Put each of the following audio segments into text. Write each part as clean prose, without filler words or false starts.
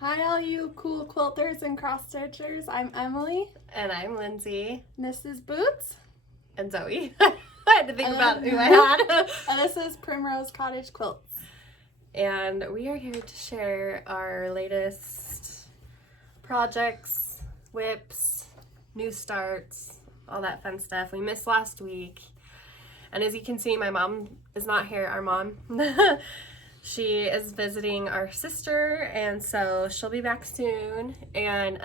Hi all you cool quilters and cross stitchers. I'm Emily. And I'm Lindsay. And this is Boots. And Zoe. I had to think about who I had. And this is Primrose Cottage Quilts. And we are here to share our latest projects, whips, new starts, all that fun stuff. We missed last week. And as you can see, my mom is not here, our mom. She is visiting our sister, and so she'll be back soon. And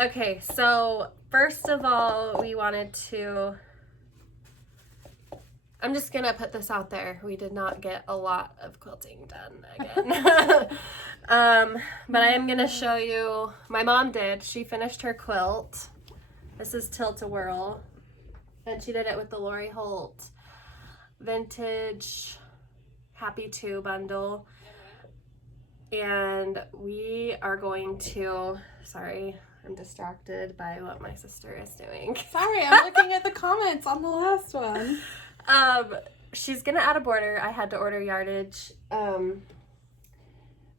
okay, so first of all, we wanted to, I'm just gonna put this out there, we did not get a lot of quilting done again. But I am gonna show you, my mom did, she finished her quilt. This is Tilt-A-Whirl, and she did it with the Lori Holt vintage Happy 2 bundle. And we are going to, sorry, I'm distracted by what my sister is doing. Sorry, I'm looking at the comments on the last one. She's gonna add a border. I had to order yardage.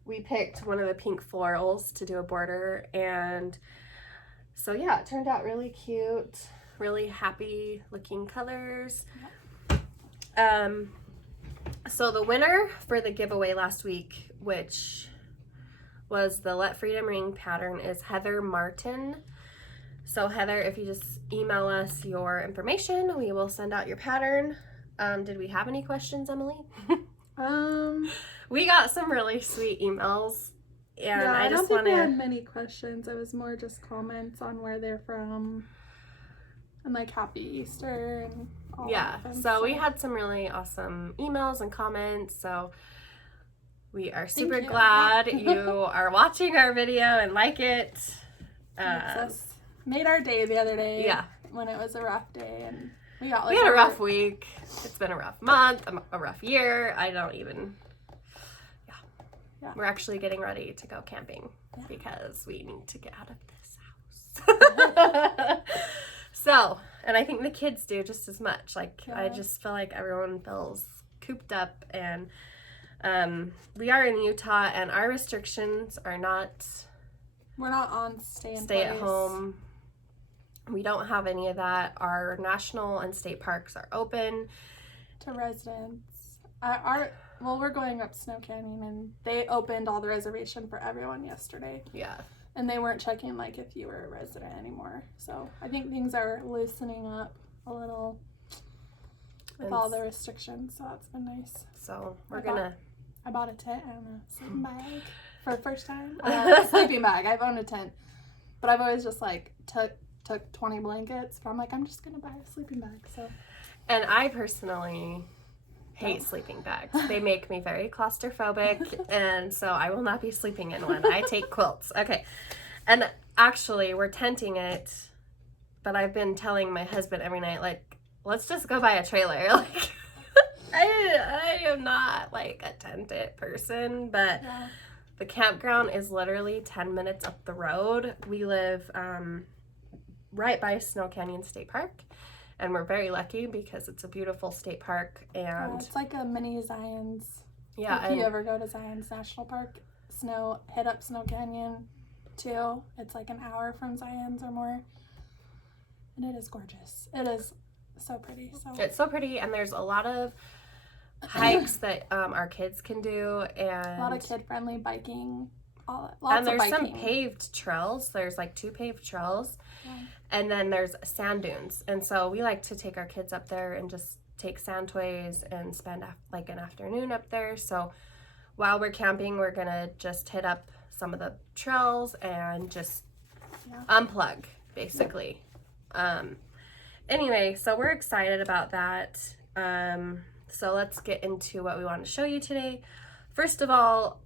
We picked one of the pink florals to do a border, and so yeah, it turned out really cute, really happy looking colors. Yep. So the winner for the giveaway last week, which was the Let Freedom Ring pattern, is Heather Martin. So Heather, if you just email us your information, we will send out your pattern. Did we have any questions, Emily? We got some really sweet emails, and yeah, I don't just think want we had to. many questions. It was more just comments on where they're from and like Happy Easter and all Yeah, that so we had some really awesome emails and comments, so we are super you. glad you are watching our video and like it. Made our day the other day. Yeah. When it was a rough day, and we got We had a rough week. It's been a rough month, a rough year. I don't even. Yeah. We're actually getting ready to go camping because we need to get out of this house. So, and I think the kids do just as much. Like, I just feel like everyone feels cooped up, and we are in Utah, and our restrictions are not. We're not on stay at home. We don't have any of that. Our national and state parks are open to residents. We're going up Snow Canyon, and they opened all the reservation for everyone yesterday. Yeah. And they weren't checking like if you were a resident anymore. So I think things are loosening up a little with all the restrictions. So that's been nice. So I bought a tent and a sleeping bag for the first time. A sleeping bag. I've owned a tent, but I've always just like took 20 blankets. But I'm like, I'm just gonna buy a sleeping bag. So. And I personally hate sleeping bags. They make me very claustrophobic, and so I will not be sleeping in one. I take quilts. Okay. And actually, we're tenting it, but I've been telling my husband every night, like, let's just go buy a trailer. Like, I am not like a tented person, but the campground is literally 10 minutes up the road. We live right by Snow Canyon State Park. And we're very lucky because it's a beautiful state park, and it's like a mini Zion's. Yeah, if you ever go to Zion's National Park, hit up Snow Canyon too. It's like an hour from Zion's or more, and it is gorgeous. It is so pretty. It's so pretty, and there's a lot of hikes that our kids can do, and a lot of kid-friendly biking. And there's some paved trails. There's like 2 paved trails. Yeah. And then there's sand dunes. And so we like to take our kids up there and just take sand toys and spend like an afternoon up there. So while we're camping, we're going to just hit up some of the trails and just unplug, basically. Anyway, so we're excited about that. So let's get into what we want to show you today. First of all,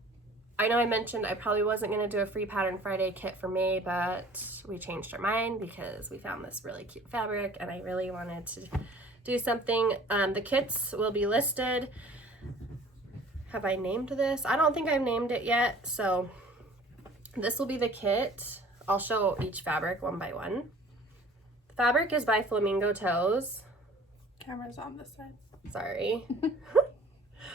I know I mentioned I probably wasn't going to do a free Pattern Friday kit for May, but we changed our mind because we found this really cute fabric and I really wanted to do something. The kits will be listed. Have I named this? I don't think I've named it yet. So this will be the kit. I'll show each fabric one by one. The fabric is by Flamingo Toes. Camera's on this side. Sorry.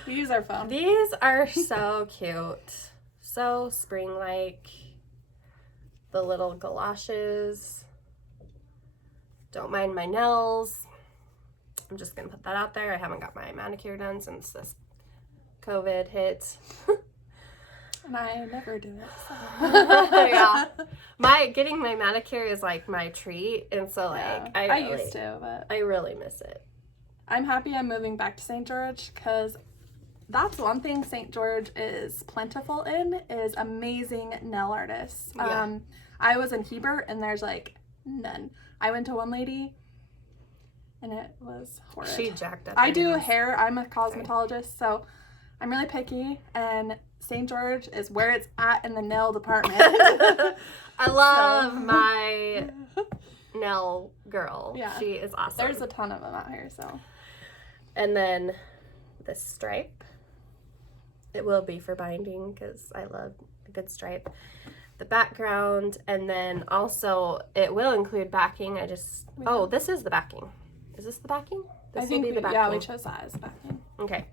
We use our phone. These are so cute. So spring-like. The little galoshes. Don't mind my nails. I'm just going to put that out there. I haven't got my manicure done since this COVID hit. And I never do it. So. Yeah. Getting my manicure is like my treat. And so like, Yeah, I used to, but I really miss it. I'm happy I'm moving back to St. George because that's one thing St. George is plentiful in is amazing nail artists. Yeah. I was in Hebert and there's like none. I went to one lady and it was horrid. She jacked up. I do hair. I'm a cosmetologist, so I'm really picky, and St. George is where it's at in the nail department. I love my nail girl. Yeah. She is awesome. There's a ton of them out here, so. And then this stripe. It will be for binding because I love a good stripe. The background, and then also it will include backing. This is the backing. Is this the backing? This will be the backing. Yeah, we chose that as backing. Okay.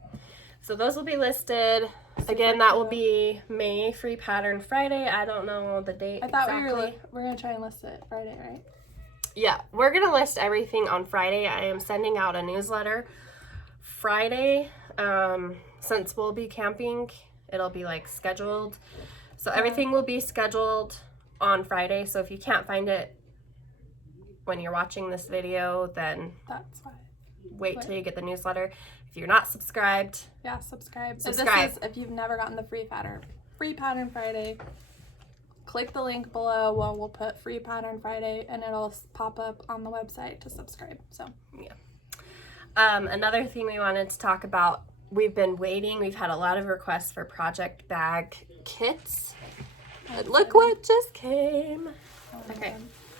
So those will be listed. Again, that will be May Free Pattern Friday. I don't know the date exactly. we're going to try and list it Friday, right? Yeah, we're going to list everything on Friday. I am sending out a newsletter Friday. Since we'll be camping, it'll be like scheduled. So everything will be scheduled on Friday. So if you can't find it when you're watching this video, then that's fine. Wait till you get the newsletter. If you're not subscribed, subscribe. Subscribe. If you've never gotten the Free Pattern Friday, click the link below. We'll put Free Pattern Friday, and it'll pop up on the website to subscribe. So yeah. Another thing we wanted to talk about. We've been waiting. We've had a lot of requests for project bag kits. But look what just came. Okay.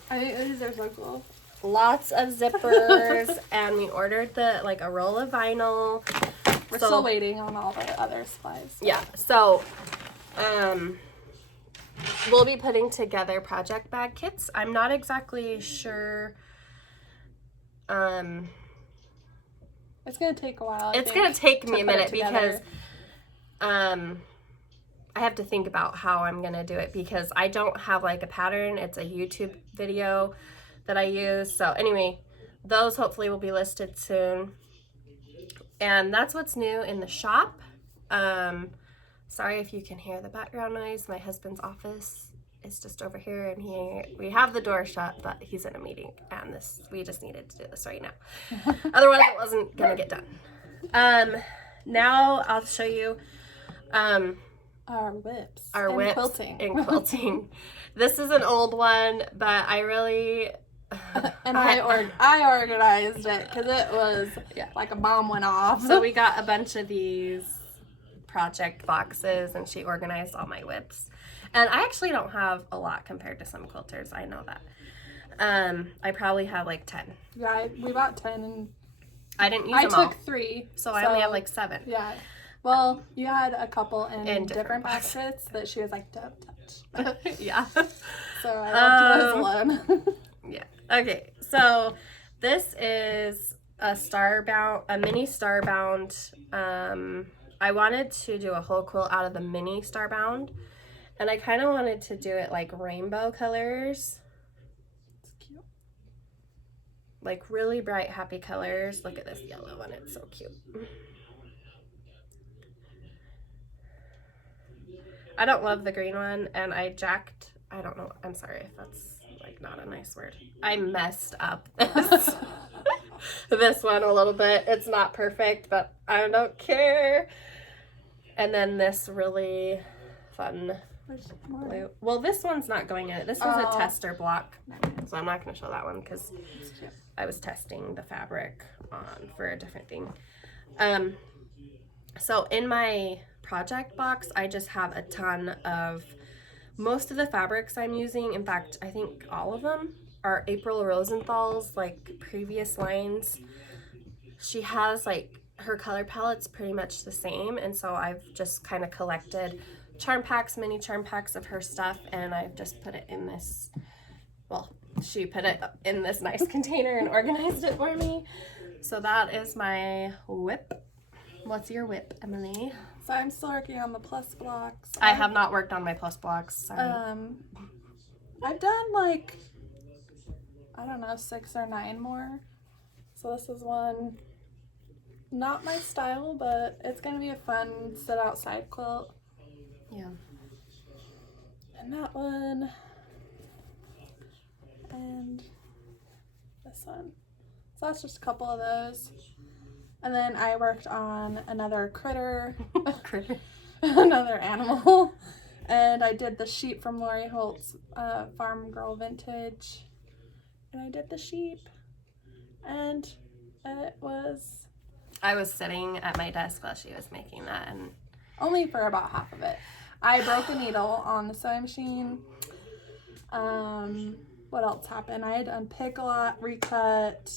I think these are so cool. Lots of zippers, and we ordered a roll of vinyl. We're still waiting on all the other supplies. Yeah. So, we'll be putting together project bag kits. I'm not exactly sure. It's going to take a while. It's going to take me a minute because I have to think about how I'm going to do it because I don't have a pattern. It's a YouTube video that I use. So anyway, those hopefully will be listed soon. And that's what's new in the shop. Sorry if you can hear the background noise. My husband's office is just over here, and we have the door shut, but he's in a meeting, and we just needed to do this right now. Otherwise, it wasn't gonna get done. Now I'll show you our whips. Our whips quilting. And quilting. This is an old one, but I really. And I organized it because it was like a bomb went off. So we got a bunch of these project boxes, and she organized all my whips. And I actually don't have a lot compared to some quilters. I know that. I probably have 10. Yeah, we bought 10, and I didn't use them all. I took 3, so I only have 7. Yeah. Well, you had a couple in different baskets that she was like, don't touch. Yeah. So I left those alone. Yeah. Okay. So this is a mini starbound. I wanted to do a whole quilt out of the mini starbound, and I kind of wanted to do it rainbow colors. It's cute. Really bright, happy colors. Look at this yellow one. It's so cute. I don't love the green one, and I don't know. I'm sorry if that's not a nice word. I messed up this one a little bit. It's not perfect, but I don't care. And then this really fun blue. Well, this one's not going in it. This was a tester block, so I'm not going to show that one because I was testing the fabric for a different thing. So in my project box, I just have a ton of most of the fabrics I'm using. In fact, I think all of them are April Rosenthal's previous lines. She has her color palette's pretty much the same, and so I've just kind of collected mini charm packs of her stuff, and I've just put it in this, she put it in this nice container and organized it for me. So that is my whip. What's your whip, Emily? So I'm still working on the plus blocks. I have not worked on my plus blocks. Sorry. I've done like, I don't know, 6 or 9 more. So this is one, not my style, but it's gonna be a fun sit outside quilt. Yeah. And that one, and this one. So that's just a couple of those. And then I worked on another critter. Critter. Another animal. And I did the sheep from Lori Holt's Farm Girl Vintage. And I did the sheep. And it was... I was sitting at my desk while she was making that, and... Only for about half of it. I broke a needle on the sewing machine. What else happened? I had to unpick a lot, recut.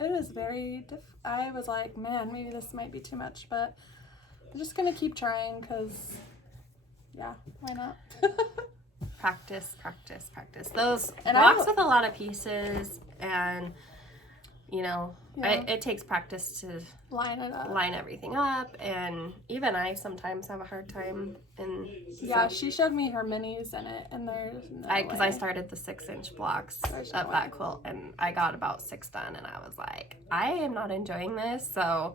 It was very I was like, man, maybe this might be too much, but I'm just gonna keep trying because, yeah, why not? Practice. Those blocks with a lot of pieces, and it takes practice to line it up, line everything up, and even I sometimes have a hard time. She showed me her minis in it, and there's no because I started the 6-inch blocks of that quilt, and I got about 6 done, and I was like, I am not enjoying this, so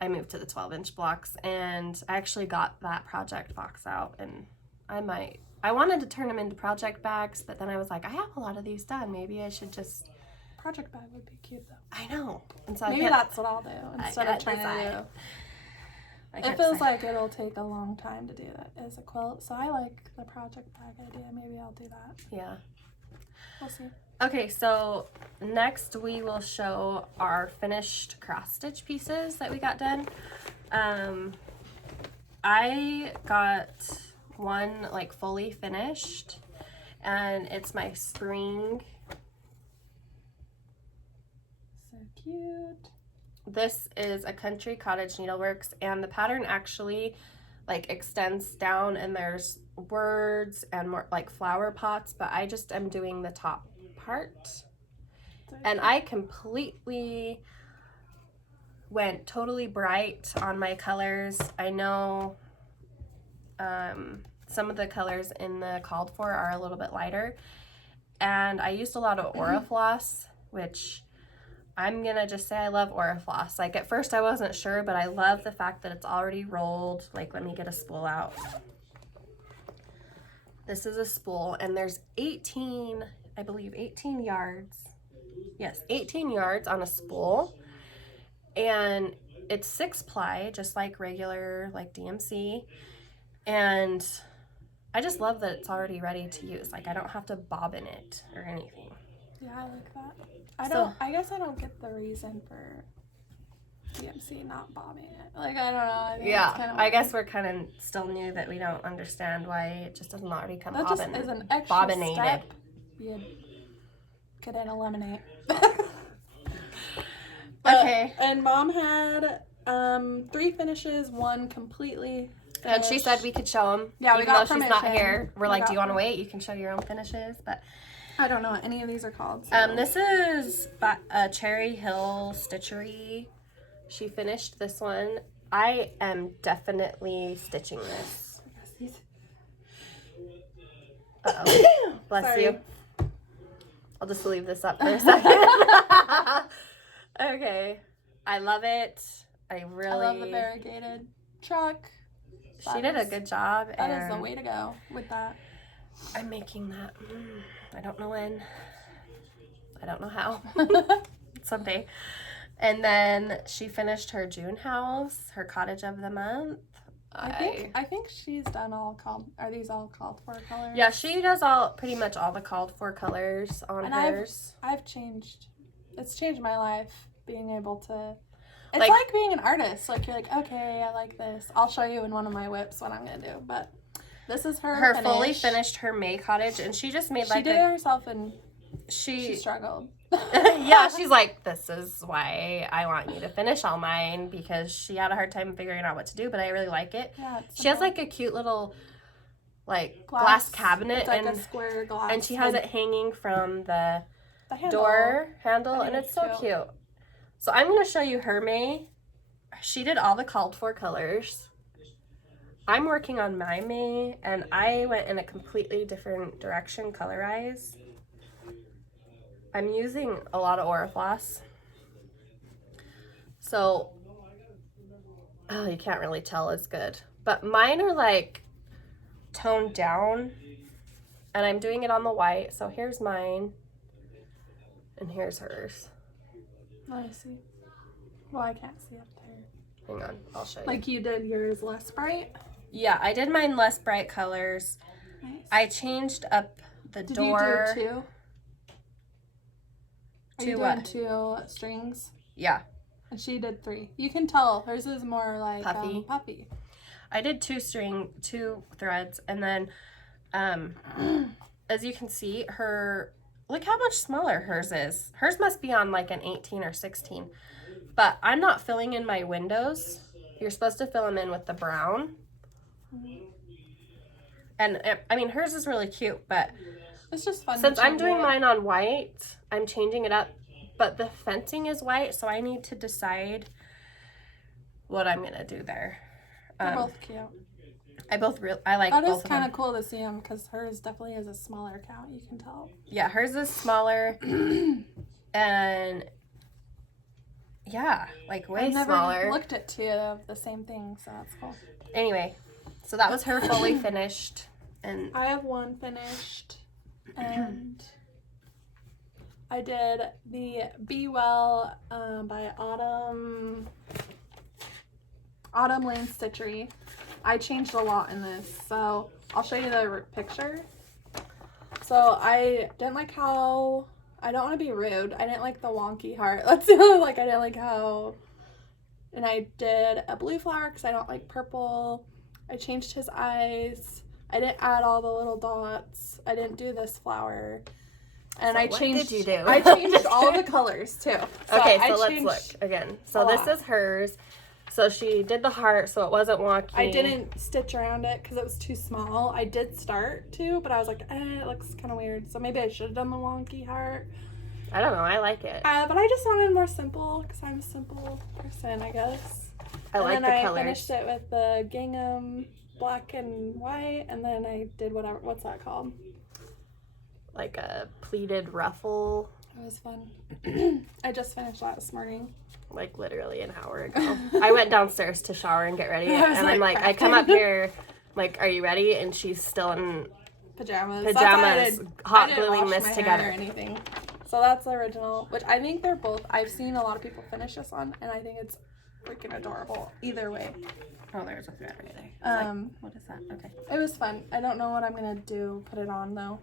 I moved to the 12-inch blocks, and I actually got that project box out, and I wanted to turn them into project bags, but then I was like, I have a lot of these done, maybe I should just... Project bag would be cute though. I know. And so maybe that's what I'll do instead of trying to do. It feels like it'll take a long time to do that as a quilt, so I like the project bag idea. Maybe I'll do that. Yeah. We'll see. Okay, so next we will show our finished cross stitch pieces that we got done. I got one like fully finished, and it's my spring. Cute. This is a Country Cottage Needleworks, and the pattern actually like extends down, and there's words and more like flower pots, but I just am doing the top part. And I completely went totally bright on my colors. I know some of the colors in the called for are a little bit lighter, and I used a lot of Orifloss, which I'm gonna just say I love Orifloss. Like at first I wasn't sure, but I love the fact that it's already rolled. Like, let me get a spool out. This is a spool, and there's 18 yards. Yes, 18 yards on a spool. And it's 6-ply, just like regular, like DMC. And I just love that it's already ready to use. Like, I don't have to bobbin it or anything. Yeah, I like that. I guess I don't get the reason for DMC not bobbing it. Like, I don't know. I guess we're kind of still new that we don't understand why it just doesn't already come that bobbin. That just is an extra bobbinated. Step you couldn't eliminate. Okay. And Mom had 3 finishes, 1 completely finished. And she said we could show them. Yeah, we got permission. She's not here. We're like, do you want to permission. wait? You can show your own finishes, but I don't know what any of these are called. So. This is Cherry Hill Stitchery. She finished this one. I am definitely stitching this. Uh-oh. Bless Sorry. you. I'll just leave this up for a second. Okay. I love it. I love the variegated truck. She did a good job. That is the way to go with that. I'm making that. I don't know when. I don't know how. Someday. And then she finished her June house, her cottage of the month. I think she's done are these all called for colors? Yeah, she does pretty much all the called for colors on hers. I've changed. It's changed my life being able to. It's like being an artist. Like, you're like, okay, I like this. I'll show you in one of my whips what I'm gonna do. But this is her finish. Fully finished her May cottage, and she just made like she did it herself, and she struggled. Yeah, she's like, this is why I want you to finish all mine, because she had a hard time figuring out what to do, but I really like it. Yeah, she has like a cute little like glass cabinet, it's like a square glass, and she has it hanging from the handle. door handle, and it's so cute. So I'm gonna show you her May, she did all the called for colors. I'm working on my May, and I went in a completely different direction color-wise. I'm using a lot of Orifloss. So, oh, you can't really tell as good. But mine are like toned down, and I'm doing it on the white. So here's mine, and here's hers. Oh, I see. Well, I can't see up there. Hang on, I'll show you. Like you did yours less bright? Yeah, I did mine less bright colors. Nice. I changed up the Did door. you do 2? Are you doing 2 strings? Yeah. And she did 3. You can tell hers is more like Puffy. puffy. I did 2 threads, and then as you can see, look how much smaller hers is. Hers must be on like an 18 or 16. But I'm not filling in my windows. You're supposed to fill them in with the brown. And I mean, hers is really cute, but it's just fun. Since I'm doing mine on white, I'm changing it up. But the fencing is white, so I need to decide what I'm gonna do there. They're both cute. I like both of them. That is kind of cool to see them because hers definitely is a smaller count. You can tell. Yeah, hers is smaller, and yeah, like way smaller. I've never looked at 2 of the same thing, so that's cool. Anyway, so that was her fully finished, and I have one finished, and I did the Be Well by Autumn Lane Stitchery. I changed a lot in this, so I'll show you the picture. So I didn't like how, I don't want to be rude, I didn't like the wonky heart. Let's like I didn't like how, and I did a blue flower because I don't like purple. I changed his eyes. I didn't add all the little dots. I didn't do this flower. And so I what changed. Did you do? I changed all the colors too. Okay, so let's look again. So this is hers. So she did the heart, so it wasn't wonky. I didn't stitch around it because it was too small. I did start to, but I was like, it looks kind of weird. So maybe I should have done the wonky heart. I don't know. I like it. But I just wanted more simple because I'm a simple person, I guess. I like the colors. I finished it with the gingham black and white, and then I did whatever. What's that called? Like a pleated ruffle. It was fun. I just finished that this morning. Like literally an hour ago. I went downstairs to shower and get ready, and I'm like, crafting. I come up here, like, are you ready? And she's still in pajamas, hot gluing this together. Or anything. So that's the original, which I think they're both. I've seen a lot of people finish this one, and I think it's freaking adorable. Either way. Oh, there's a thread right there. What is that? Okay. It was fun. I don't know what I'm gonna do. Put it on though.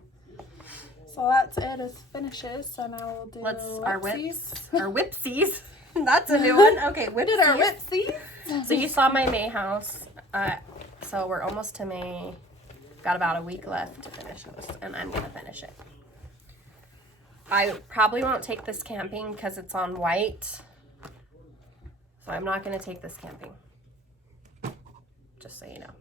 So that's it as finishes. So now we'll do our whipsies. That's a new one. Okay, we did our whipsies. So you saw my May house. So we're almost to May. Got about a week left to finish this, and I'm gonna finish it. I probably won't take this camping because it's on white. So I'm not gonna take this camping. Just so you know.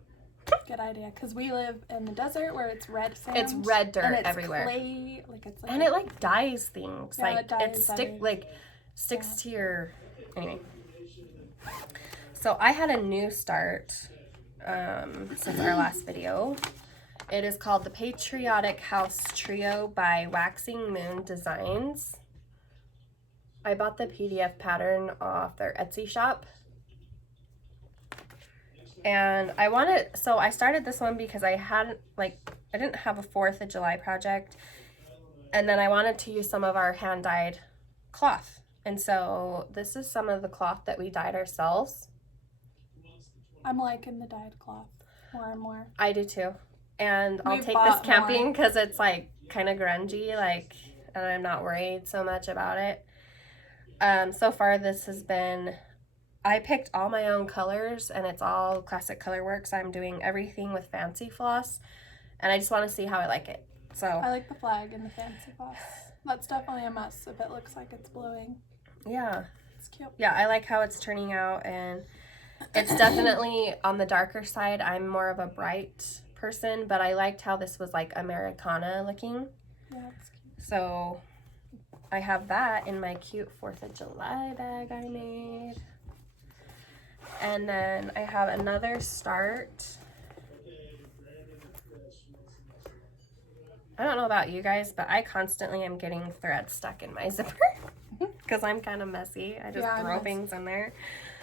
Good idea, because we live in the desert where it's red sand. It's red dirt and it's everywhere. Clay, and it like dyes things. Yeah, like it sticks to your anyway. So I had a new start since our last video. It is called the Patriotic House Trio by Waxing Moon Designs. I bought the PDF pattern off their Etsy shop. And I started this one because I didn't have a 4th of July project. And then I wanted to use some of our hand-dyed cloth. And so this is some of the cloth that we dyed ourselves. I'm liking the dyed cloth more and more. I do too. And I'll take this camping because it's like kind of grungy, and I'm not worried so much about it. So far this has been, I picked all my own colors, and it's all Classic Colorworks. I'm doing everything with fancy floss, and I just want to see how I like it. So I like the flag and the fancy floss. That's definitely a must if it looks like it's blowing. Yeah. It's cute. Yeah, I like how it's turning out, and it's definitely on the darker side. I'm more of a bright person, but I liked how this was like Americana looking. Yeah, it's cute. So I have that in my cute 4th of July bag I made. And then I have another start. I don't know about you guys, but I constantly am getting thread stuck in my zipper because I'm kind of messy. I just throw things in there.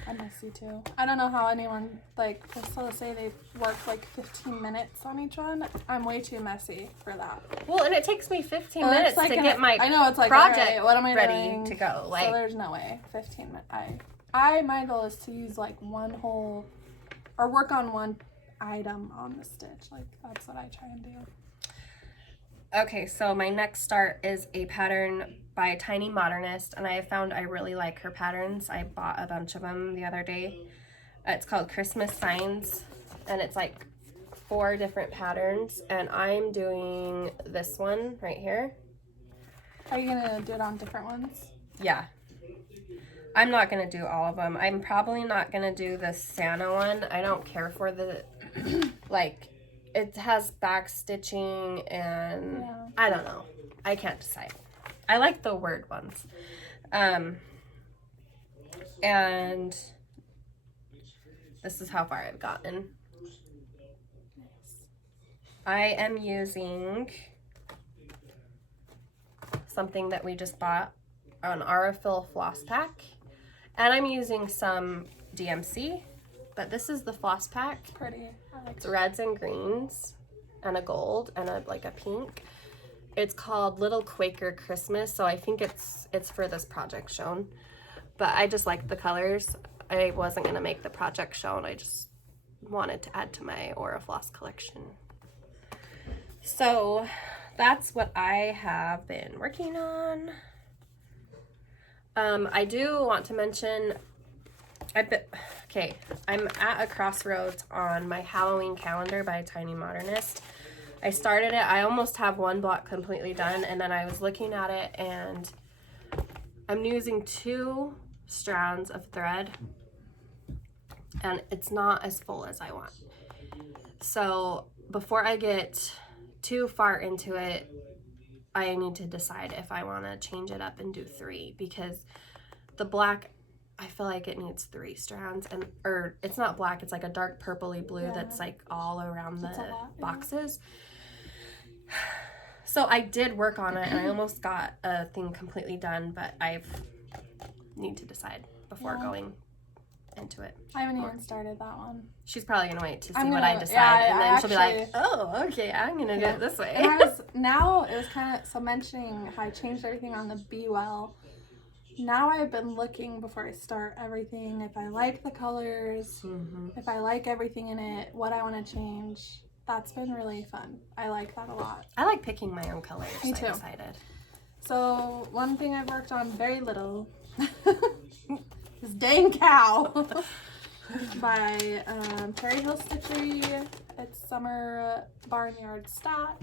I'm messy too. I don't know how anyone, like, Priscilla say they work like 15 minutes on each one. I'm way too messy for that. Well, and it takes me 15 minutes like to get my I know, it's like, project right, what am I ready doing? to go. Like, so there's no way. 15 minutes. My goal is to use like one whole, or work on one item on the stitch. Like, that's what I try and do. Okay, so my next start is a pattern by Tiny Modernist, and I found I really like her patterns. I bought a bunch of them the other day. It's called Christmas Signs, and it's like 4 different patterns, and I'm doing this one right here. Are you gonna do it on different ones? Yeah. I'm not gonna do all of them. I'm probably not gonna do the Santa one. I don't care for the, like, it has back stitching and I don't know. I can't decide. I like the word ones. And this is how far I've gotten. I am using something that we just bought, an Aurifil floss pack. And I'm using some DMC, but this is the floss pack. Pretty. I like It's reds and greens and a gold and a pink. It's called Little Quaker Christmas, so I think it's for this project shown. But I just like the colors. I wasn't gonna make the project shown. I just wanted to add to my Aurifloss collection. So that's what I have been working on. I do want to mention, I'm at a crossroads on my Halloween calendar by Tiny Modernist. I started it, I almost have one block completely done, and then I was looking at it and I'm using 2 strands of thread and it's not as full as I want. So before I get too far into it, I need to decide if I want to change it up and do 3, because the black, I feel like it needs 3 strands, or it's not black, it's like a dark purpley blue that's like all around the boxes. So I did work on it and I almost got a thing completely done, but I need to decide before going into it. I haven't even started that one. She's probably gonna wait to see what I decide, and then she'll be like, "Oh, okay, I'm gonna do it this way." And it was kind of, so mentioning how I changed everything on the Be Well. Now I've been looking before I start everything, if I like the colors, if I like everything in it, what I want to change. That's been really fun. I like that a lot. I like picking my own colors. Me too. I decided. So one thing I've worked on very little. This dang cow by Cherry Hill Stitchery. It's summer barnyard stock.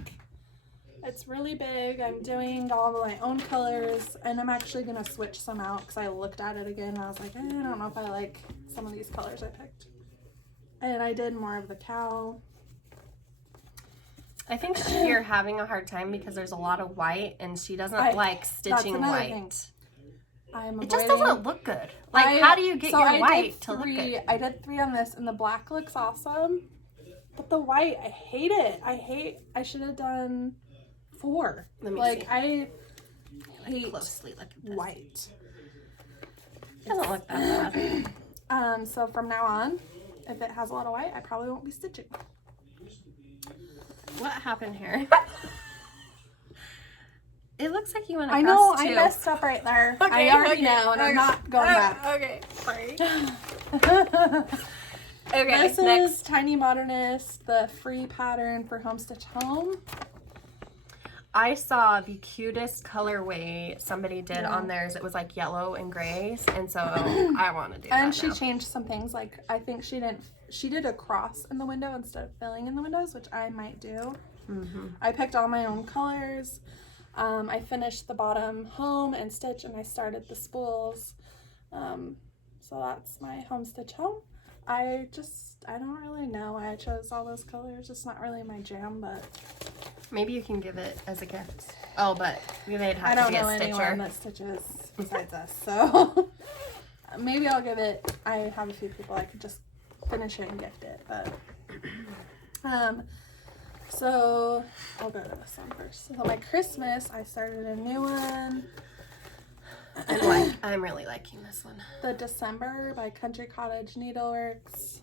It's really big. I'm doing all of my own colors, and I'm actually gonna switch some out because I looked at it again and I was like, I don't know if I like some of these colors I picked. And I did more of the cow. I think you're having a hard time because there's a lot of white, and she doesn't like stitching white. Thing. It just doesn't look good. Like, how do you get your white to look good? I did 3 on this, and the black looks awesome. But the white, I hate it. I should have done 4. Let me see. I hate closely look at this. White. It doesn't look that bad. So from now on, if it has a lot of white, I probably won't be stitching. What happened here? It looks like you went across. I know, I messed up right there. Okay, I already know, and I'm not going back. Okay, sorry. Okay, this is Tiny Modernist, the free pattern for Home Stitch Home. I saw the cutest colorway somebody did on theirs. It was like yellow and grays, and so I want to do that. And she changed some things. Like, I think she did a cross in the window instead of filling in the windows, which I might do. I picked all my own colors. I finished the bottom home and stitch, and I started the spools. So that's my Home Stitch Home. I don't really know why I chose all those colors. It's not really my jam, but maybe you can give it as a gift. Oh, but they'd have to be a stitcher. I don't know anyone that stitches besides us, so maybe I'll give it, I have a few people I could just finish it and gift it, but, so I'll go to this one first. So my Christmas, I started a new one. I'm really liking this one. The December by Country Cottage Needleworks.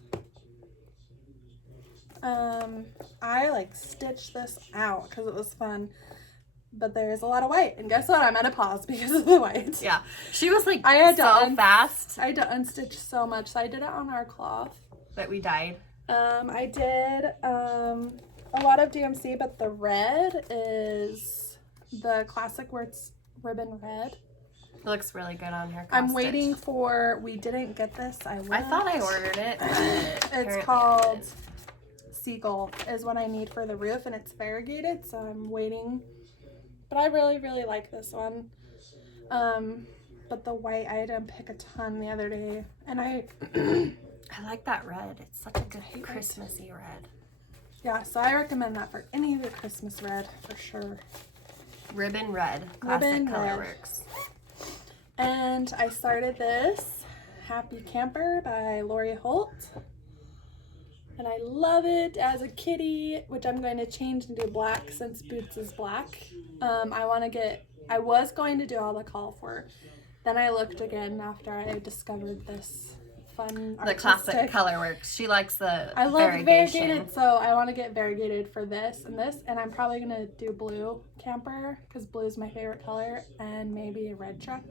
I like stitched this out because it was fun, but there's a lot of white, and guess what? I'm at a pause because of the white. Yeah, she was like I had fast. I had to unstitch so much, so I did it on our cloth. That we dyed. I did a lot of DMC, but the red is the classic where it's ribbon red. It looks really good on her. I'm waiting for, we didn't get this. I thought I ordered it. It's called Seagull is what I need for the roof, and it's variegated, so I'm waiting. But I really, really like this one. But the white, I didn't pick a ton the other day, and I like that red. It's such a good Christmassy red. Yeah, so I recommend that for any of your Christmas red for sure. Ribbon red, classic colorworks. And I started this Happy Camper by Lori Holt. And I love it as a kitty, which I'm going to change and do black since Boots is black. I was going to do all the call for. Then I looked again after I discovered this fun artistic. The classic colorworks. She likes the I love variegated, so I want to get variegated for this, and I'm probably going to do blue camper because blue is my favorite color, and maybe a red truck.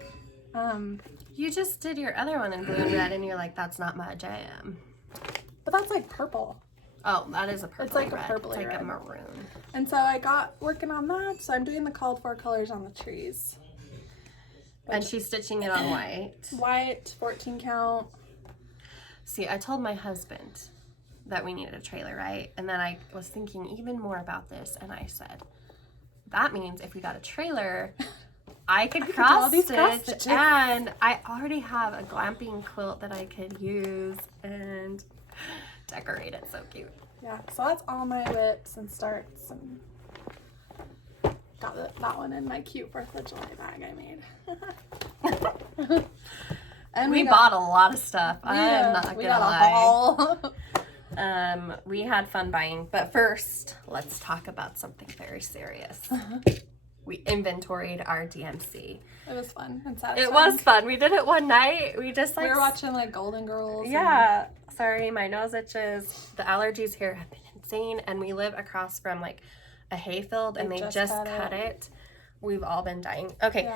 You just did your other one in blue and red, and you're like, that's not my jam. But that's like purple. Oh, that is a purple. It's like red. a purple. It's like red. a maroon. And so I got working on that. So I'm doing the called for colors on the trees. And she's stitching it on white. White, 14 count. See, I told my husband that we needed a trailer, right? And then I was thinking even more about this, and I said, that means if we got a trailer, I could cross stitch, and I already have a glamping quilt that I could use and decorate it. So cute. Yeah, so that's all my whips and starts, and got that one in my cute 4th of July bag I made. And we bought a lot of stuff. I'm not gonna lie. Haul. We had fun buying, but first, let's talk about something very serious. We inventoried our DMC. It was fun and satisfying. It was fun. We did it one night. We were watching like Golden Girls. Yeah. Sorry, my nose itches. The allergies here have been insane, and we live across from like a hayfield, and they just cut it. We've all been dying. Okay.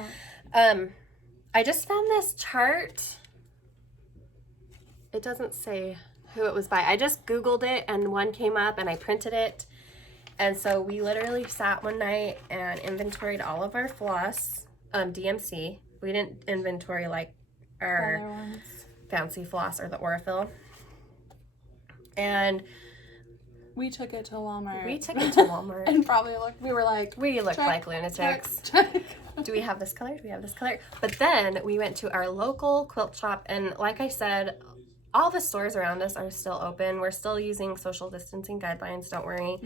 Yeah. I just found this chart. It doesn't say who it was by. I just Googled it, and one came up, and I printed it. And so we literally sat one night and inventoried all of our floss, DMC. We didn't inventory like our fancy floss or the Aurifil. And we took it to Walmart. And probably we looked like lunatics. Check. Do we have this color? Do we have this color? But then we went to our local quilt shop, and like I said, all the stores around us are still open. We're still using social distancing guidelines, don't worry.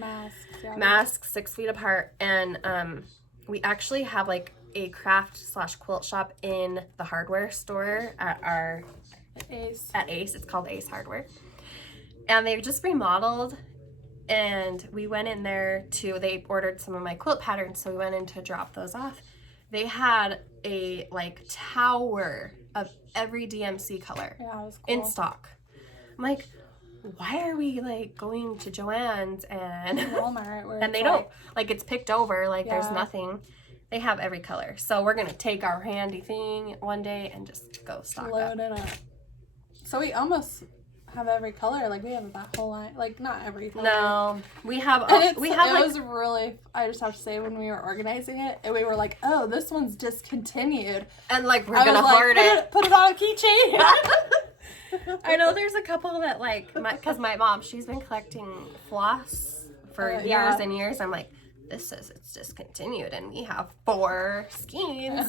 Masks 6 feet apart. And we actually have like a craft/quilt shop in the hardware store at Ace. It's called Ace Hardware. And they just remodeled, and we went in there they ordered some of my quilt patterns, so we went in to drop those off. They had a like tower of every DMC color in stock. I'm like, why are we like going to Joann's and Walmart and they don't like it's picked over, like there's nothing. They have every color. So we're gonna take our handy thing one day and just go stock load it up. So we almost have every color, like we have that whole line, like not every color. No, we have. It was really. I just have to say, when we were organizing it, and we were like, "Oh, this one's discontinued," and like we're gonna hoard it. Put it on a keychain. I know there's a couple that like, because my mom, she's been collecting floss for years and years. I'm like, this says it's discontinued, and we have 4 skeins.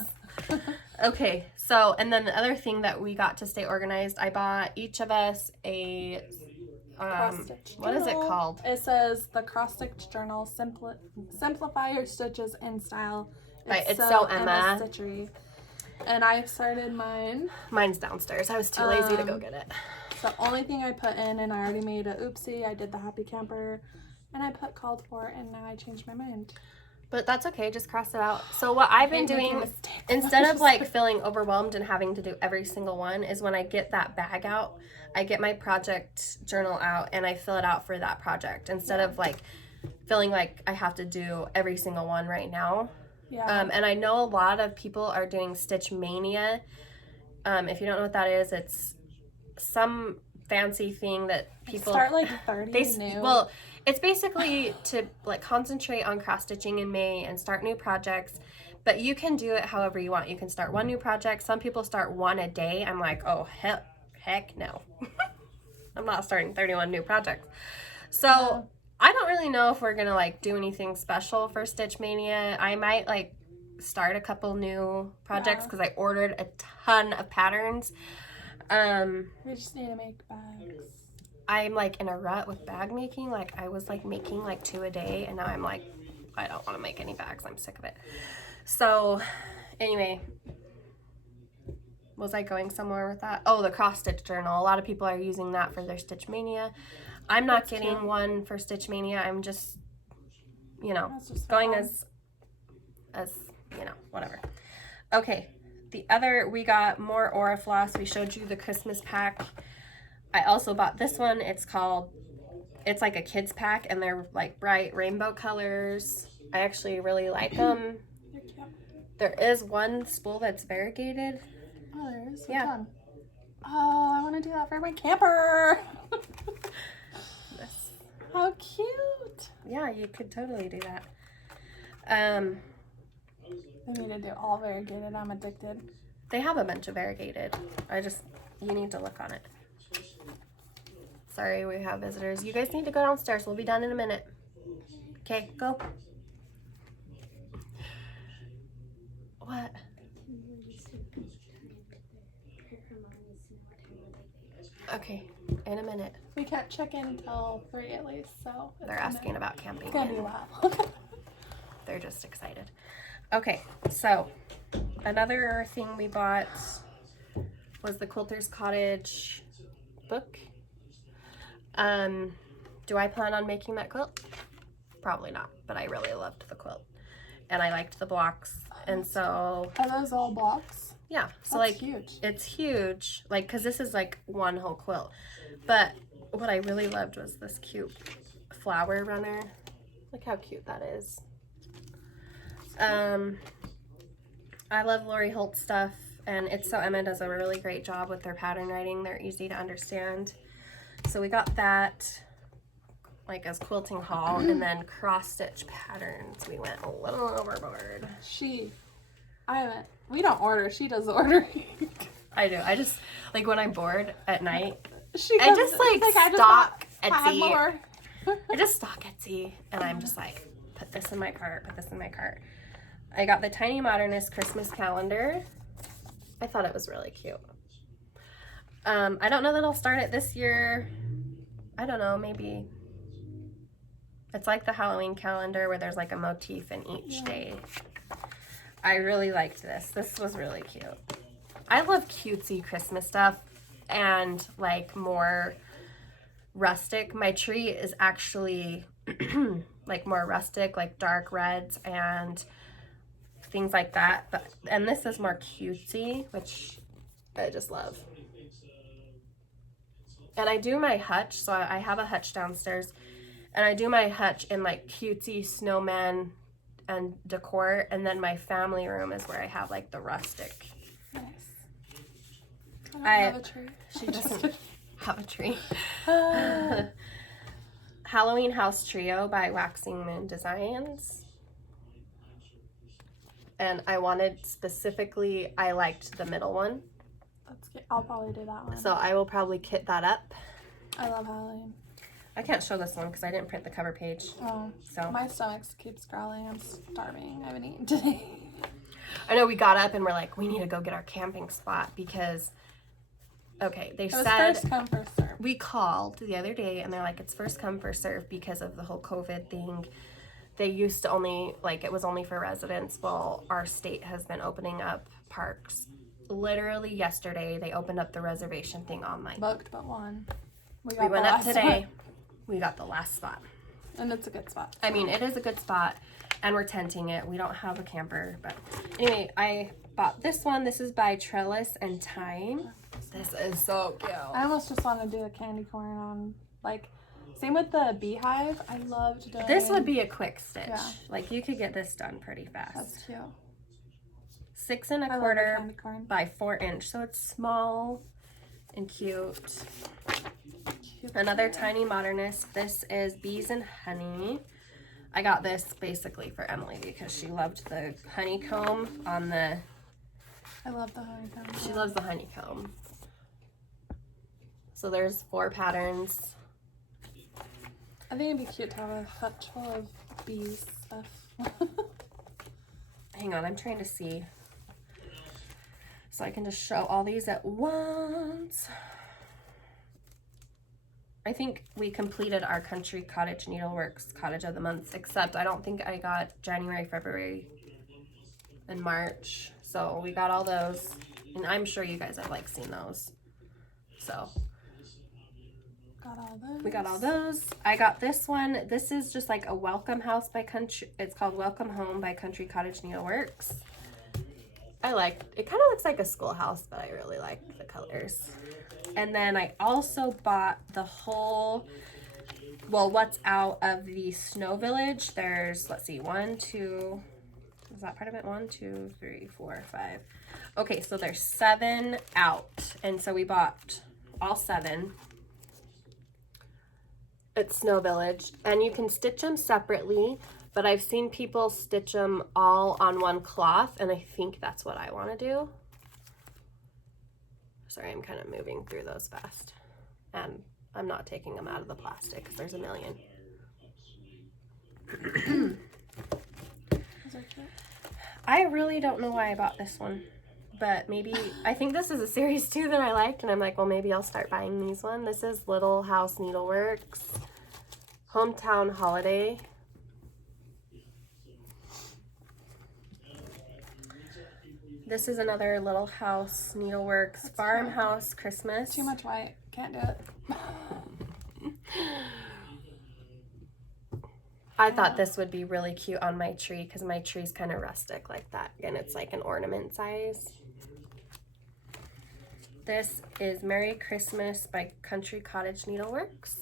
Okay, so, and then the other thing that we got to stay organized, I bought each of us a, what is it called? It says the Cross Stitch Journal, Simplify Your Stitches in Style. It's so Emma. Stitchery. And I started mine. Mine's downstairs. I was too lazy to go get it. The only thing I put in, and I already made a oopsie, I did the happy camper, and I put called for, and now I changed my mind. But that's okay, just cross it out. So what I've been doing, instead of like feeling overwhelmed and having to do every single one, is when I get that bag out, I get my project journal out and I fill it out for that project instead of like feeling like I have to do every single one right now. Yeah. And I know a lot of people are doing Stitch Mania. If you don't know what that is, it's some fancy thing that people start like 30 new. Well, it's basically to like concentrate on cross stitching in May and start new projects, but you can do it however you want. You can start one new project. Some people start one a day. I'm like, oh heck no. I'm not starting 31 new projects. So I don't really know if we're gonna like do anything special for Stitch Mania. I might like start a couple new projects because I ordered a ton of patterns. We just need to make bags. I'm like in a rut with bag making. Like I was like making like 2 a day, and now I'm like, I don't want to make any bags. I'm sick of it. So anyway, was I going somewhere with that? Oh, the cross stitch journal. A lot of people are using that for their Stitch Mania. I'm not getting one for Stitch Mania. I'm just, you know, going as you know, whatever. Okay. The other, we got more Aura Floss. We showed you the Christmas pack. I also bought this one. It's like a kids pack, and they're like bright rainbow colors. I actually really like them. There is one spool that's variegated. Oh, there is? Yeah. One? Oh, I want to do that for my camper. How cute. Yeah, you could totally do that. I need to do all variegated. I'm addicted. They have a bunch of variegated. You need to look on it. Sorry, we have visitors. You guys need to go downstairs. We'll be done in a minute. Okay, go. What? Okay, in a minute. We can't check in until 3 at least, so. They're asking about camping. It's gonna be loud. They're just excited. Okay, so another thing we bought was the Quilter's Cottage book. Do I plan on making that quilt? Probably not, but I really loved the quilt and I liked the blocks, and so are those all blocks? Yeah, so that's like huge. It's huge, like because this is like one whole quilt. But what I really loved was this cute flower runner. Look how cute that is. I love Lori Holt stuff, and It's So Emma does a really great job with their pattern writing. They're easy to understand. So we got that like as quilting haul, and then cross stitch patterns. We went a little overboard. We don't order. She does the ordering. I do. I just like when I'm bored at night. I just stalk Etsy. More. I just stalk Etsy, and I'm just like, put this in my cart, put this in my cart. I got the Tiny Modernist Christmas calendar. I thought it was really cute. I don't know that I'll start it this year. I don't know, maybe. It's like the Halloween calendar where there's like a motif in each day. I really liked this. This was really cute. I love cutesy Christmas stuff and like more rustic. My tree is actually like more rustic, like dark reds and things like that. And this is more cutesy, which I just love. And I do my hutch, so I have a hutch downstairs, and I do my hutch in like cutesy snowman and decor, and then my family room is where I have like the rustic. Nice. I don't have a tree. She doesn't have a tree. Halloween House Trio by Waxing Moon Designs. And I wanted specifically, I liked the middle one. That's good. I'll probably do that one. So I will probably kit that up. I love Halloween. I can't show this one because I didn't print the cover page. Oh, so my stomach keeps growling. I'm starving. I haven't eaten today. I know we got up and we're like, we need to go get our camping spot because, okay, they said first come, first serve. We called the other day and they're like, it's first come, first serve because of the whole COVID thing. They used to only, like, it was only for residents. Well, our state has been opening up parks. Literally yesterday, they opened up the reservation thing online. Booked but one. We went up today. We got the last spot. And it's a good spot. I mean, it is a good spot, and we're tenting it. We don't have a camper, but anyway, I bought this one. This is by Trellis and Time. This is so cute. I almost just want to do a candy corn on, like, same with the beehive. I loved doing. This would be a quick stitch. Yeah. Like, you could get this done pretty fast. That's cute. 6 1/4 candy corn. by 4 inch, so it's small and cute. Another tiny modernist. This is Bees and Honey. I got this basically for Emily because she loved the honeycomb on the. I love the honeycomb. She loves the honeycomb. So there's 4 patterns. I think it'd be cute to have a hutch full of bees stuff. Hang on, I'm trying to see. So I can just show all these at once. I think we completed our Country Cottage Needleworks Cottage of the Month, except I don't think I got January, February, and March. So we got all those, and I'm sure you guys have like seen those. So Got all those. we got all those. I got this one. This is just like a welcome house by Country. It's called Welcome Home by Country Cottage Needleworks. I like it. Kind of looks like a schoolhouse, but I really like the colors. And then I also bought the whole, well, what's out of the Snow Village. There's, let's see, 1, 2, is that part of it? 1, 2, 3, 4, 5. Okay, so there's 7 out. And so we bought all 7 at Snow Village. And you can stitch them separately, but I've seen people stitch them all on one cloth, and I think that's what I want to do. Sorry, I'm kind of moving through those fast. And I'm not taking them out of the plastic because there's a million. I really don't know why I bought this one. But maybe, I think this is a series too that I liked. And I'm like, well, maybe I'll start buying these one. This is Little House Needleworks Hometown Holiday. This is another Little House Needleworks Farmhouse Christmas. Too much white. Can't do it. I thought this would be really cute on my tree because my tree's kind of rustic like that. And it's like an ornament size. This is Merry Christmas by Country Cottage Needleworks.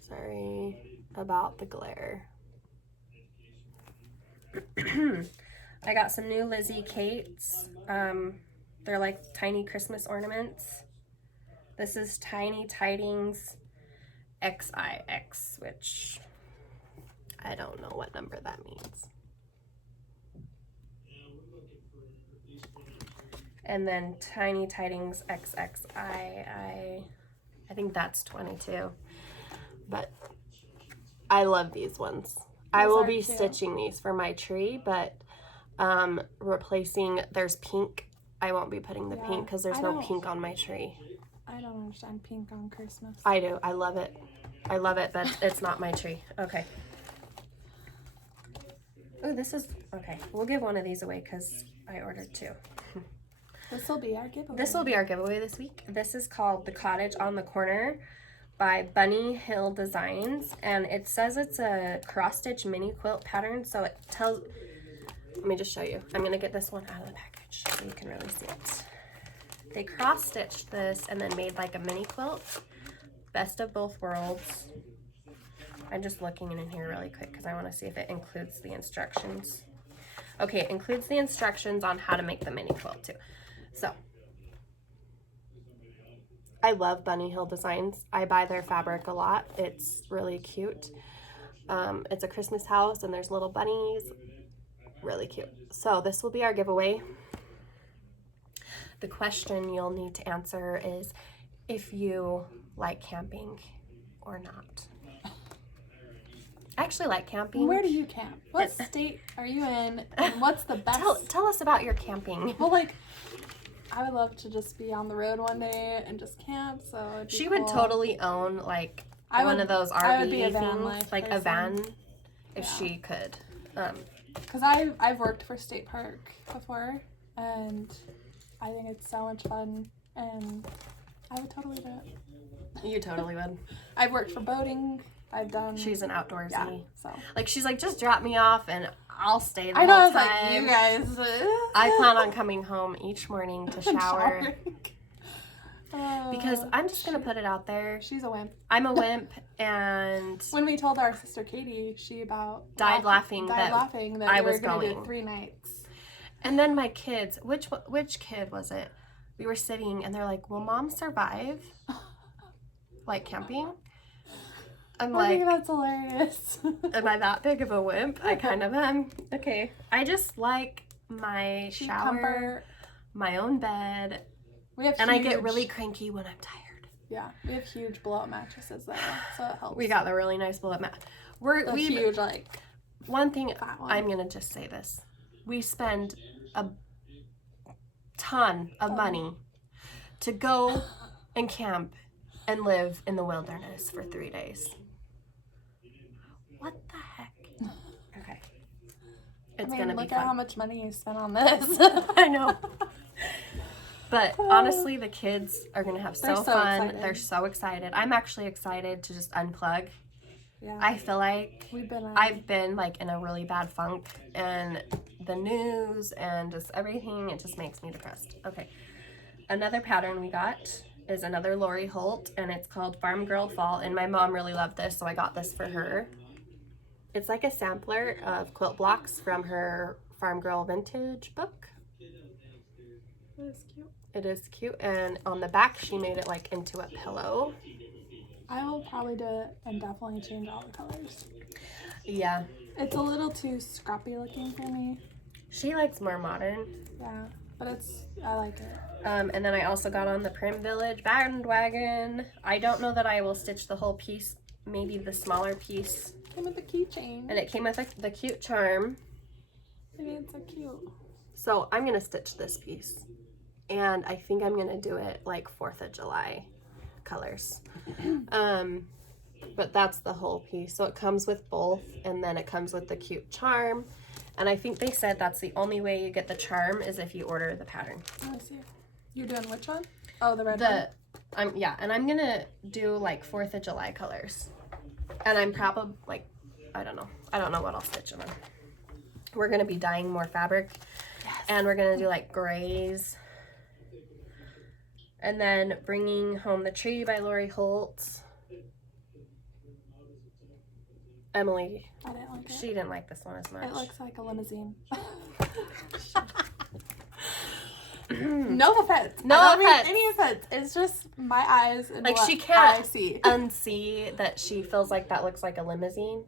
Sorry about the glare. I got some new Lizzie Kates. They're like tiny Christmas ornaments. This is Tiny Tidings XIX, which I don't know what number that means. And then Tiny Tidings XXI, I think that's 22. But I love these ones. I will be stitching these for my tree, but replacing, there's pink. I won't be putting the pink because there's no pink on my tree. I don't understand pink on Christmas. I do. I love it. I love it, but it's not my tree. Okay. Oh, this is, okay. We'll give one of these away because I ordered 2. This will be our giveaway. This will be our giveaway this week. This is called The Cottage on the Corner by Bunny Hill Designs, and it says it's a cross-stitch mini quilt pattern, so it tells, let me just show you. I'm going to get this one out of the package so you can really see it. They cross-stitched this and then made like a mini quilt. Best of both worlds. I'm just looking in here really quick because I want to see if it includes the instructions. Okay, it includes the instructions on how to make the mini quilt too. So, I love Bunny Hill Designs. I buy their fabric a lot. It's really cute. It's a Christmas house and there's little bunnies. Really cute. So this will be our giveaway. The question you'll need to answer is if you like camping or not. I actually like camping. Where do you camp? What state are you in? And what's the best? Tell us about your camping. Well, like, I would love to just be on the road one day and just camp. So it'd be She cool. would totally own like one of those RV I would be a van things, life like a person. van, if she could. because I've worked for State Park before, and I think it's so much fun, and I would totally do it. You totally would. I've worked for boating. I've done. She's an outdoorsy. Yeah, so. Like, she's like, just drop me off and I'll stay the I know, whole I was time. like, you guys. I plan on coming home each morning to shower. Because I'm just going to put it out there. She's a wimp. I'm a wimp, and... When we told our sister Katie, she died laughing that I we were was going to going. do 3 nights. And then my kids, which kid was it? We were sitting, and they're like, will Mom survive? Like, camping? I think that's hilarious. Am I that big of a wimp? I kind of am. Okay. I just like my shower, comfort. My own bed, and I get really cranky when I'm tired. Yeah, we have huge blow-up mattresses there, so it helps. We got the really nice blow-up mat. We huge, like, one thing, I'm going to just say this. We spend a ton of money to go and camp and live in the wilderness for 3 days. What the heck? Okay. It's going to be fun. Look at how much money you spent on this. I know. But honestly, the kids are going to have so fun. Excited. They're so excited. I'm actually excited to just unplug. Yeah. I feel like I've been like in a really bad funk, and the news and just everything, it just makes me depressed. Okay. Another pattern we got is another Lori Holt, and it's called Farm Girl Fall, and my mom really loved this, so I got this for her. It's like a sampler of quilt blocks from her Farm Girl Vintage book. It is cute. It is cute, and on the back she made it like into a pillow. I will probably do it and definitely change all the colors. Yeah. It's a little too scrappy looking for me. She likes more modern. Yeah, but I like it. And then I also got on the Prim Village bandwagon. I don't know that I will stitch the whole piece, maybe the smaller piece. It came with the keychain. And it came with the cute charm. It's so cute. So I'm going to stitch this piece. And I think I'm going to do it like 4th of July colors. But that's the whole piece. So it comes with both, and then it comes with the cute charm. And I think they said that's the only way you get the charm is if you order the pattern. Let me see. You're doing which one? Oh, the red one? Yeah, and I'm going to do like 4th of July colors. And I'm probably like, I don't know what I'll stitch them on. We're going to be dyeing more fabric. Yes. And we're going to do like grays. And then Bringing Home the Tree by Lori Holt. Emily, I didn't like it. She didn't like this one as much. It looks like a limousine. No offense. No offense. Any offense. It's just my eyes and like what she can't I see. unsee that she feels like that looks like a limousine.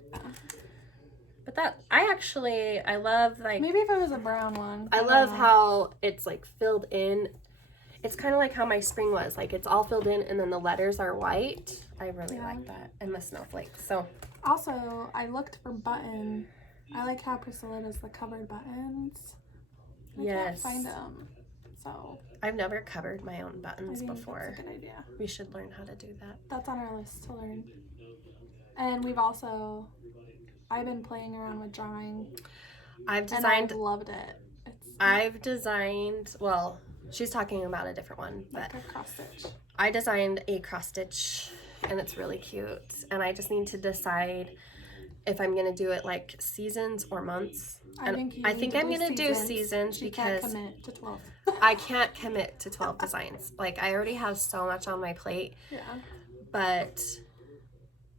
But that I love like maybe if it was a brown one. I love how it's like filled in. It's kind of like how my spring was. Like it's all filled in and then the letters are white. I really like that. And the snowflakes. So also I looked for button. I like how Priscilla does the covered buttons. I can't find them. So I've never covered my own buttons before. That's a good idea. We should learn how to do that. That's on our list to learn. And I've been playing around with drawing. I've designed. And I've loved it. I've designed. Well, she's talking about a different one, but like a cross stitch. I designed a cross stitch, and it's really cute. And I just need to decide if I'm gonna do it like seasons or months. I think I'm gonna do seasons because can't commit to 12. I can't commit to 12 designs. Like I already have so much on my plate. Yeah. But.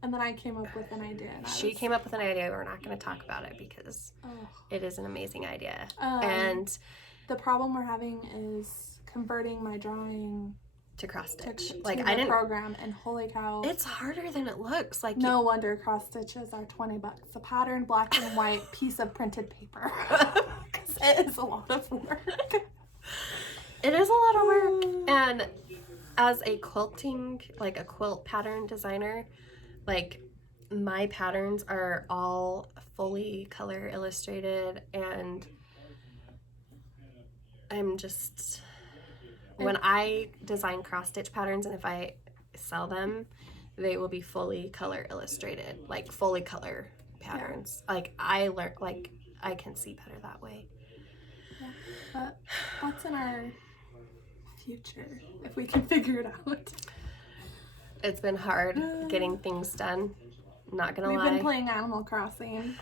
And then I came up with an idea. She came up with an idea. We're not going to talk about it because it is an amazing idea. And the problem we're having is converting my drawing to cross stitch. Like I didn't program, and holy cow, it's harder than it looks. Like no wonder cross stitches are $20. A pattern, black and white piece of printed paper. Because it is a lot of work. It is a lot of work. And as a quilting, like a quilt pattern designer, like my patterns are all fully color illustrated, and I'm just, when I design cross stitch patterns and if I sell them, they will be fully color illustrated, like fully color patterns. Like I learned, like I can see better that way. Yeah. But what's in our future if we can figure it out? It's been hard getting things done. Not gonna lie. We've been playing Animal Crossing.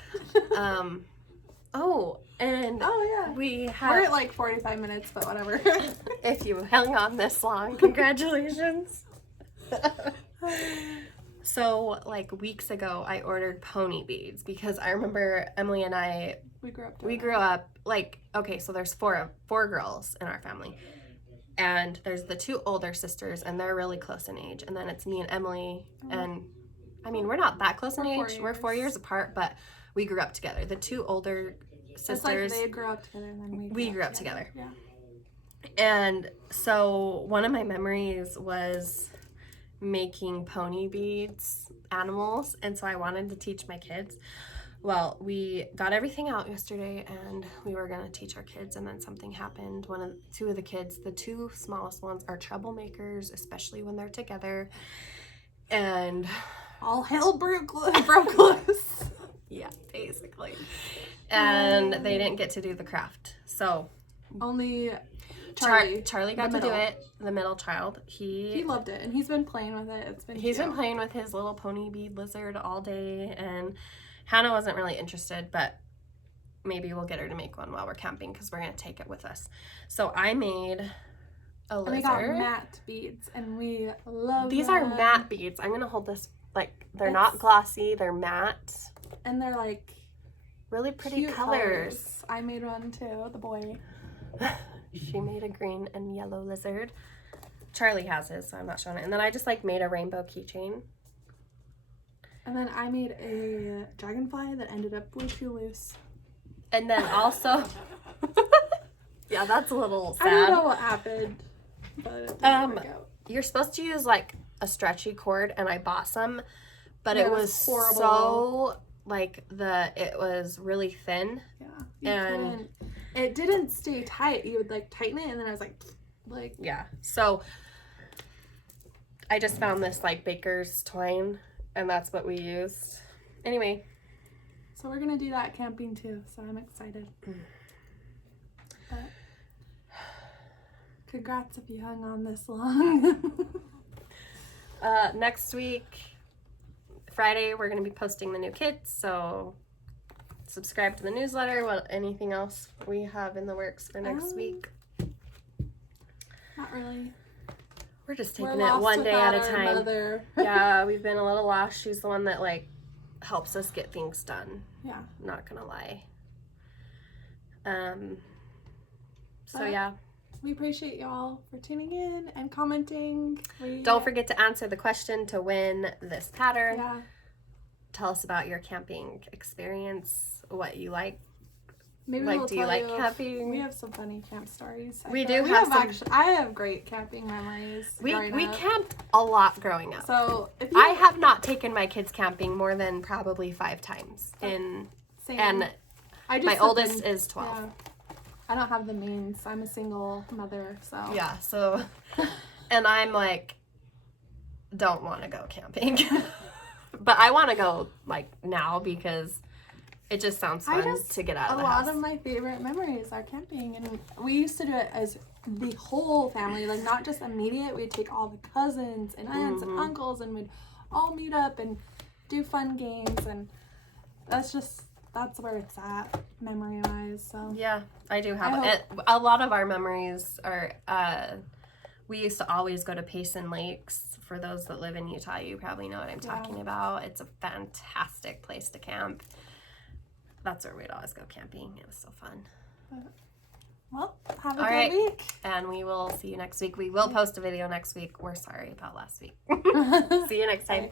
And yeah. we have. We're at like 45 minutes, but whatever. If you hung on this long, congratulations. So, like weeks ago, I ordered pony beads because I remember Emily and I. We grew up like, okay, so there's four girls in our family, and there's the two older sisters, and they're really close in age, and then it's me and Emily, and I mean we're not that close in age. We're 4 years apart, but we grew up together. The two older sisters. It's like they grew up together, and then we grew up together. Yeah. And so one of my memories was making pony beads animals, and so I wanted to teach my kids. Well, we got everything out yesterday and we were gonna teach our kids, and then something happened. Two of the kids, the two smallest ones, are troublemakers, especially when they're together, and all hell broke loose. Yeah, basically. And they didn't get to do the craft. So only Charlie got to do it. The middle child. He loved it, and he's been playing with it. He's been playing with his little pony bead lizard all day, and Hannah wasn't really interested, but maybe we'll get her to make one while we're camping because we're going to take it with us. So I made a lizard. And we got matte beads, and we love These them. are matte beads. I'm going to hold this, like, they're not glossy, they're matte. And they're, like, really pretty colors. I made one, too, the boy. She made a green and yellow lizard. Charlie has his, so I'm not showing it. And then I just, like, made a rainbow keychain. And then I made a dragonfly that ended up way too loose. And then also, yeah, that's a little sad. I don't know what happened, but it didn't work out. You're supposed to use like a stretchy cord, and I bought some, but it was horrible. So like it was really thin. Yeah, and it didn't stay tight. You would like tighten it, and then I was like yeah. So I just found this like baker's twine. And that's what we used. Anyway. So we're going to do that camping too. So I'm excited. But congrats if you hung on this long. Next week, Friday, we're going to be posting the new kits. So subscribe to the newsletter. Anything else we have in the works for next week? Not really. We're just taking it one day at a time. Mother. Yeah, we've been a little lost. She's the one that like helps us get things done. Yeah. Not gonna lie. So yeah. We appreciate y'all for tuning in and commenting. Don't forget to answer the question to win this pattern. Yeah. Tell us about your camping experience, what you like. Maybe like, we'll do you like camping? We have some funny camp stories. We have some. I have great camping memories. We camped a lot growing up. So I have not taken my kids camping more than probably 5 times. Same. And my oldest is 12. Yeah. I don't have the means. I'm a single mother, so yeah. So, and I'm like, don't want to go camping, but I want to go like now because it just sounds fun to get out of the house. A lot of my favorite memories are camping, and we used to do it as the whole family, like not just immediate. We'd take all the cousins and aunts and uncles, and we'd all meet up and do fun games, and that's where it's at memory wise. So yeah, I do have it. A lot of our memories are. We used to always go to Payson Lakes. For those that live in Utah, you probably know what I'm talking about. It's a fantastic place to camp. That's where we'd always go camping. It was so fun. Well, have a good week. And we will see you next week. We will post a video next week. We're sorry about last week. See you next time. Bye.